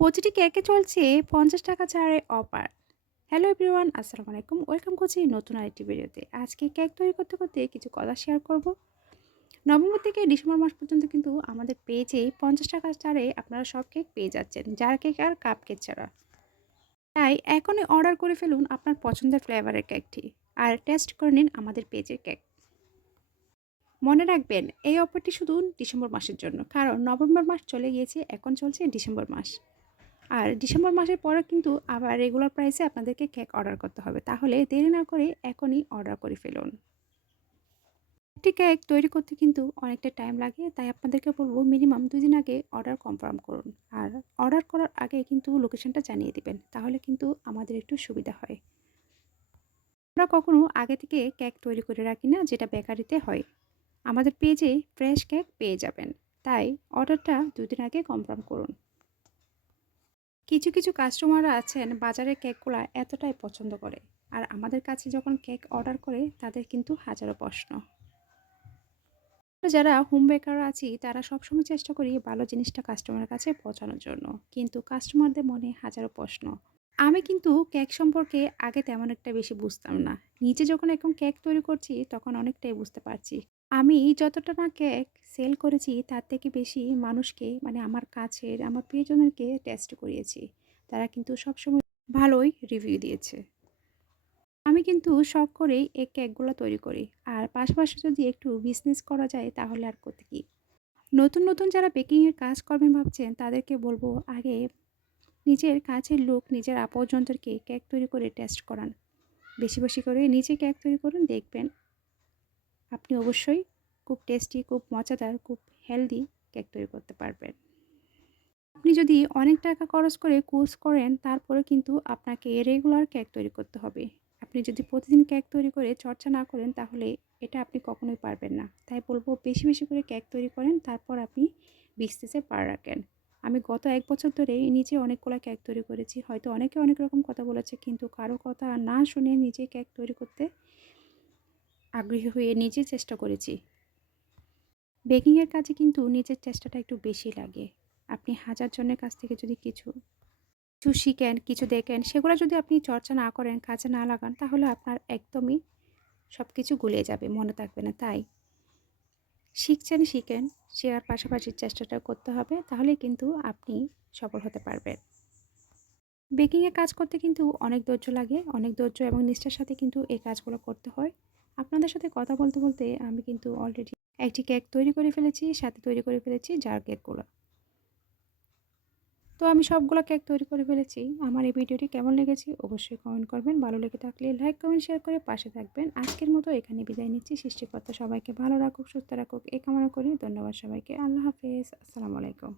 প্রতিটি কেকে চলছে পঞ্চাশ টাকা ছাড়ে অফার। হ্যালো এভরিওয়ান, আসসালামু আলাইকুম। ওয়েলকাম করছি নতুন আরেকটি ভিডিওতে। আজকে কেক তৈরি করতে করতে কিছু কথা শেয়ার করব। নভেম্বর থেকে ডিসেম্বর মাস পর্যন্ত কিন্তু আমাদের পেজে পঞ্চাশ টাকা ছাড়ে আপনারা সব কেক পেয়ে যাচ্ছেন জার কেক আর কাপ কেক ছাড়া। তাই এখনই অর্ডার করে ফেলুন আপনার পছন্দের ফ্লেভারের কেকটি আর টেস্ট করে নিন আমাদের পেজের কেক। মনে রাখবেন, এই অফারটি শুধু ডিসেম্বর মাসের জন্য, কারণ নভেম্বর মাস চলে গিয়েছে, এখন চলছে ডিসেম্বর মাস। আর ডিসেম্বর মাসের পরে কিন্তু আবার রেগুলার প্রাইসে আপনাদেরকে কেক অর্ডার করতে হবে। তাহলে দেরি না করে এখনই অর্ডার করে ফেলুন। একটি কেক তৈরি করতে কিন্তু অনেকটা টাইম লাগে, তাই আপনাদেরকে বলব মিনিমাম দুই দিন আগে অর্ডার কনফার্ম করুন। আর অর্ডার করার আগে কিন্তু লোকেশনটা জানিয়ে দিবেন, তাহলে কিন্তু আমাদের একটু সুবিধা হয়। আমরা কখনো আগে থেকে কেক তৈরি করে রাখি না, যেটা বেকারিতে হয়। আমাদের পেজে ফ্রেশ কেক পেয়ে যাবেন। তাই অর্ডারটা দুদিন আগে কনফার্ম করুন। কিছু কিছু কাস্টমাররা আছেন বাজারের কেকগুলো এতটাই পছন্দ করে। আর আমাদের কাছে যখন কেক অর্ডার করে, তাদের কিন্তু হাজারো প্রশ্ন। যারা হোম বেকার আছি, তারা সবসময় চেষ্টা করি ভালো জিনিসটা কাস্টমারের কাছে পৌঁছানোর জন্য। কিন্তু কাস্টমারদের মনে হাজারো প্রশ্ন। আমি কিন্তু কেক সম্পর্কে আগে তেমন একটা বেশি বুঝতাম না। নিজে যখন এখন কেক তৈরি করছি, তখন অনেকটাই বুঝতে পারছি। আমি যতটা না কেক সেল করেছি, তার থেকে বেশি মানুষকে মানে আমার কাছের, আমার প্রিয়জনদেরকে টেস্ট করিয়েছি। তারা কিন্তু সবসময় ভালোই রিভিউ দিয়েছে। আমি কিন্তু শখ করেই এই কেকগুলো তৈরি করি। আর পাশাপাশি যদি একটু বিজনেস করা যায়, তাহলে আর করতে কি? নতুন নতুন যারা বেকিংয়ের কাজ করবেন ভাবছেন, তাদেরকে বলব আগে নিজের কাছের লোক, নিজের আপনজনদেরকে কেক তৈরি করে টেস্ট করান। বেশি বেশি করে নিজে কেক তৈরি করুন, দেখবেন আপনি অবশ্যই খুব টেস্টি, খুব মজাদার, খুব হেলদি কেক তৈরি করতে পারবেন। আপনি যদি অনেক টাকা খরচ করে কোর্স করেন তারপরে কিন্তু আপনাকে রেগুলার কেক তৈরি করতে হবে। আপনি যদি প্রতিদিন কেক তৈরি করে চর্চা না করেন, তাহলে এটা আপনি কখনোই পারবেন না। তাই বলব, বেশি বেশি করে কেক তৈরি করেন, তারপর আপনি বিজনেসে পার রাখেন। আমি গত এক বছর ধরে নিজে অনেকগুলো কেক তৈরি করেছি। হয়তো অনেকে অনেক রকম কথা বলেছে, কিন্তু কারও কথা না শুনে নিজে কেক তৈরি করতে আগ্রহী হয়ে নিজে চেষ্টা করেছি। বেকিংয়ের কাজে কিন্তু নিজের চেষ্টাটা একটু বেশি লাগে। আপনি হাজার জনের কাছ থেকে যদি কিছু কিছু শিখেন, কিছু দেখেন, সেগুলো যদি আপনি চর্চা না করেন, কাজে না লাগান, তাহলে আপনার একদমই সব কিছু গুলিয়ে যাবে, মনে থাকবে না। তাই শিখছেন, শিখেন, শেয়ার পাশাপাশি চেষ্টাটা করতে হবে, তাহলে কিন্তু আপনি সফল হতে পারবেন। বেকিংয়ে কাজ করতে কিন্তু অনেক ধৈর্য লাগে, অনেক ধৈর্য এবং নিষ্ঠার সাথে কিন্তু এই কাজগুলো করতে হয়। আপনাদের সাথে কথা বলতে বলতে আমি কিন্তু অলরেডি একটি কেক তৈরি করে ফেলেছি, সাথে তৈরি করে ফেলেছি জার কেকগুলো তো আমি সবগুলো কেক তৈরি করে ফেলেছি। আমার এই ভিডিওটি কেমন লেগেছে অবশ্যই কমেন্ট করবেন। ভালো লেগে থাকলে লাইক কমেন্ট শেয়ার করে পাশে থাকবেন। আজকের মতো এখানে বিদায় নিচ্ছি। সৃষ্টিকর্তা সবাইকে ভালো রাখুক, সুস্থ রাখুক। এ কামনা করি। ধন্যবাদ সবাইকে। আল্লাহ হাফেজ। আসসালামু আলাইকুম।